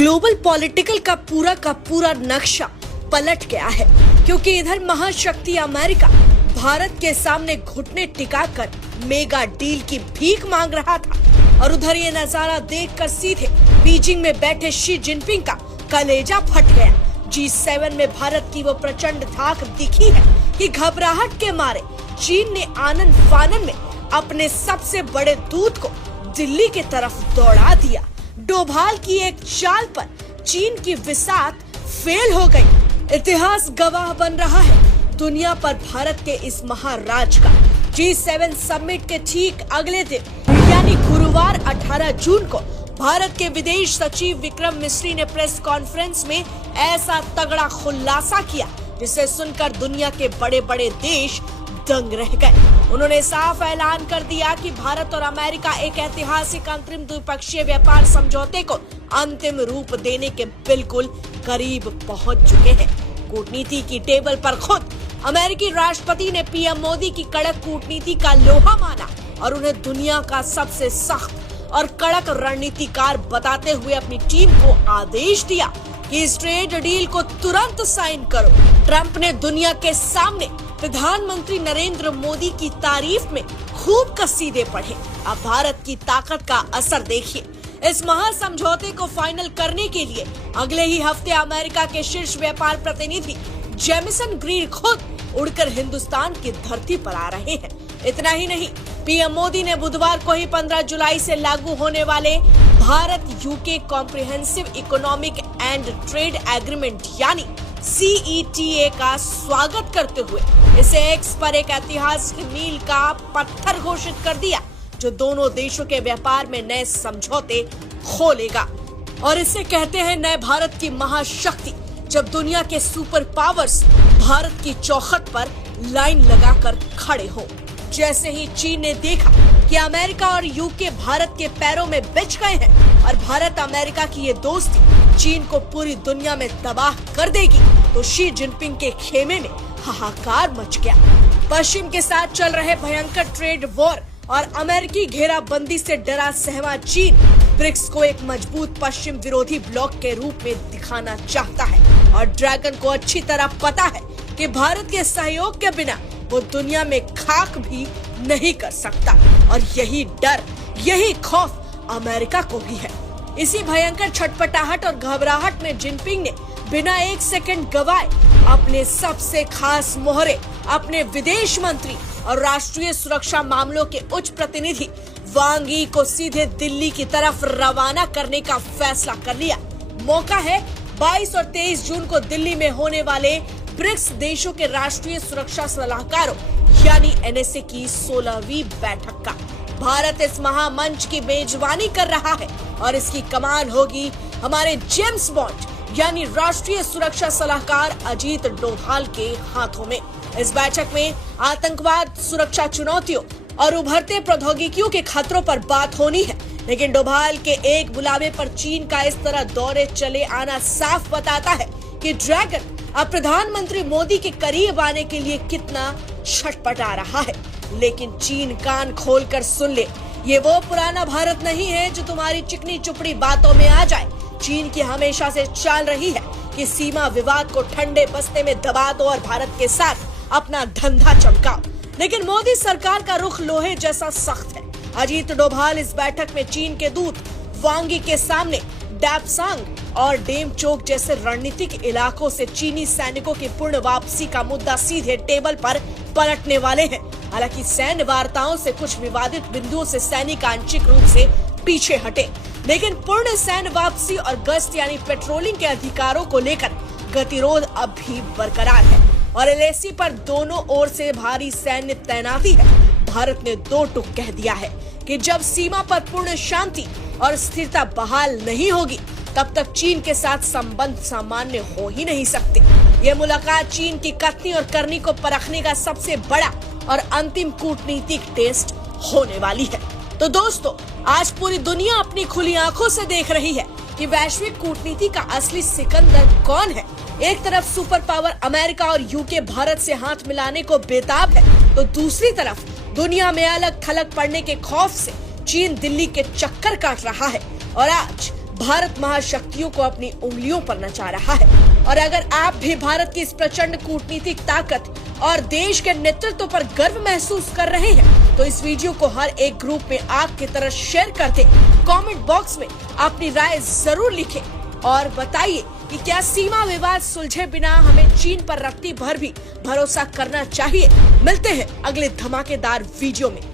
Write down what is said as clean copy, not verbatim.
Global political का पूरा नक्शा पलट गया है, क्योंकि इधर महाशक्ति अमेरिका भारत के सामने घुटने टिकाकर मेगा डील की भीख मांग रहा था और उधर ये नजारा देखकर सीधे बीजिंग में बैठे शी जिनपिंग का कलेजा फट गया। G7 में भारत की वो प्रचंड धाक दिखी है कि घबराहट के मारे चीन ने आनन फानन में अपने सबसे बड़े दूत को दिल्ली की तरफ दौड़ा दिया। डोभाल की एक चाल पर चीन की विसात फेल हो गई। इतिहास गवाह बन रहा है दुनिया पर भारत के इस महाराज का। G7 समिट के ठीक अगले दिन यानी गुरुवार 18 जून को भारत के विदेश सचिव विक्रम मिस्री ने प्रेस कॉन्फ्रेंस में ऐसा तगड़ा खुलासा किया जिसे सुनकर दुनिया के बड़े बड़े देश दंग रह गए। उन्होंने साफ ऐलान कर दिया कि भारत और अमेरिका एक ऐतिहासिक अंतरिम द्विपक्षीय व्यापार समझौते को अंतिम रूप देने के बिल्कुल करीब पहुंच चुके हैं। कूटनीति की टेबल पर खुद अमेरिकी राष्ट्रपति ने पीएम मोदी की कड़क कूटनीति का लोहा माना और उन्हें दुनिया का सबसे सख्त और कड़क रणनीतिकार बताते हुए अपनी टीम को आदेश दिया कि इस ट्रेड डील को तुरंत साइन करो। ट्रंप ने दुनिया के सामने प्रधानमंत्री नरेंद्र मोदी की तारीफ में खूब कसीदे पढ़े। अब भारत की ताकत का असर देखिए। इस महासमझौते को फाइनल करने के लिए अगले ही हफ्ते अमेरिका के शीर्ष व्यापार प्रतिनिधि जेमिसन ग्रीन खुद उड़कर हिंदुस्तान की धरती पर आ रहे हैं। इतना ही नहीं, पीएम मोदी ने बुधवार को ही 15 जुलाई से लागू होने वाले Bharat UK comprehensive economic and trade agreement यानी CETA का स्वागत करते हुए इसे एक्स पर एक ऐतिहासिक मील का पत्थर घोषित कर दिया, जो दोनों देशों के व्यापार में नए समझौते खोलेगा। और इसे कहते हैं नए भारत की महाशक्ति, जब दुनिया के सुपर पावर्स भारत की चौखट पर लाइन लगाकर खड़े हों। जैसे ही चीन ने देखा कि अमेरिका और यूके भारत के पैरों में बिछ गए हैं और भारत अमेरिका की ये दोस्ती चीन को पूरी दुनिया में तबाह कर देगी, तो शी जिनपिंग के खेमे में हाहाकार मच गया। पश्चिम के साथ चल रहे भयंकर ट्रेड वॉर और अमेरिकी घेराबंदी से डरा सहमा चीन ब्रिक्स को एक मजबूत पश्चिम विरोधी ब्लॉक के रूप में दिखाना चाहता है और ड्रैगन को अच्छी तरह पता है कि भारत के सहयोग के बिना वो दुनिया में खाक भी नहीं कर सकता। और यही डर, यही खौफ अमेरिका को भी है। इसी भयंकर छटपटाहट और घबराहट में जिनपिंग ने बिना एक सेकंड गवाए अपने सबसे खास मोहरे, अपने विदेश मंत्री और राष्ट्रीय सुरक्षा मामलों के उच्च प्रतिनिधि वांग यी को सीधे दिल्ली की तरफ रवाना करने का फैसला कर लिया। मौका है 22 और 23 जून को दिल्ली में होने वाले ब्रिक्स देशों के राष्ट्रीय सुरक्षा सलाहकारों यानी NSA की 16वीं बैठक का। भारत इस महामंच की मेजबानी कर रहा है और इसकी कमान होगी हमारे जेम्स बॉन्ड यानी राष्ट्रीय सुरक्षा सलाहकार अजीत डोभाल के हाथों में। इस बैठक में आतंकवाद, सुरक्षा चुनौतियों और उभरते प्रौद्योगिकियों के खतरों पर बात होनी है। लेकिन डोभाल के एक बुलावे पर चीन का इस तरह दौरे चले आना साफ बताता है कि ड्रैगन अब प्रधानमंत्री मोदी के करीब आने के लिए कितना छटपटा रहा है। लेकिन चीन कान खोलकर सुन ले, ये वो पुराना भारत नहीं है जो तुम्हारी चिकनी चुपड़ी बातों में आ जाए। चीन की हमेशा से चाल रही है कि सीमा विवाद को ठंडे बस्ते में दबा दो और भारत के साथ अपना धंधा चमकाओ। लेकिन मोदी सरकार का रुख लोहे जैसा सख्त है। अजीत डोभाल इस बैठक में चीन के दूत वांग यी के सामने डैपसांग और डेमचोक जैसे रणनीतिक इलाकों से चीनी सैनिकों की पूर्ण वापसी का मुद्दा सीधे टेबल पर पलटने वाले हैं। हालांकि सैन्य वार्ताओं से कुछ विवादित बिंदुओं से सैनिक आंशिक रूप से पीछे हटे, लेकिन पूर्ण सैन्य वापसी और गश्त यानी पेट्रोलिंग के अधिकारों को लेकर गतिरोध अब भी बरकरार है और LAC पर दोनों ओर से भारी सैन्य तैनाती है। भारत ने दो टूक कह दिया है कि जब सीमा पर पूर्ण शांति और स्थिरता बहाल नहीं होगी, तब तक चीन के साथ संबंध सामान्य हो ही नहीं सकते। ये मुलाकात चीन की कथनी और करनी को परखने का सबसे बड़ा और अंतिम कूटनीतिक टेस्ट होने वाली है। तो दोस्तों, आज पूरी दुनिया अपनी खुली आंखों से देख रही है कि वैश्विक कूटनीति का असली सिकंदर कौन है। एक तरफ सुपर पावर अमेरिका और यूके भारत से हाथ मिलाने को बेताब है, तो दूसरी तरफ दुनिया में अलग थलग पड़ने के खौफ से चीन दिल्ली के चक्कर काट रहा है। और आज भारत महाशक्तियों को अपनी उंगलियों पर नचा रहा है। और अगर आप भी भारत की इस प्रचंड कूटनीतिक ताकत और देश के नेतृत्व पर गर्व महसूस कर रहे हैं तो इस वीडियो को हर एक ग्रुप में आग की तरह शेयर कर दें। कमेंट बॉक्स में अपनी राय जरूर लिखें और बताइए कि क्या सीमा विवाद सुलझे बिना हमें चीन पर रत्ती भर भी भरोसा करना चाहिए। मिलते हैं अगले धमाकेदार वीडियो में।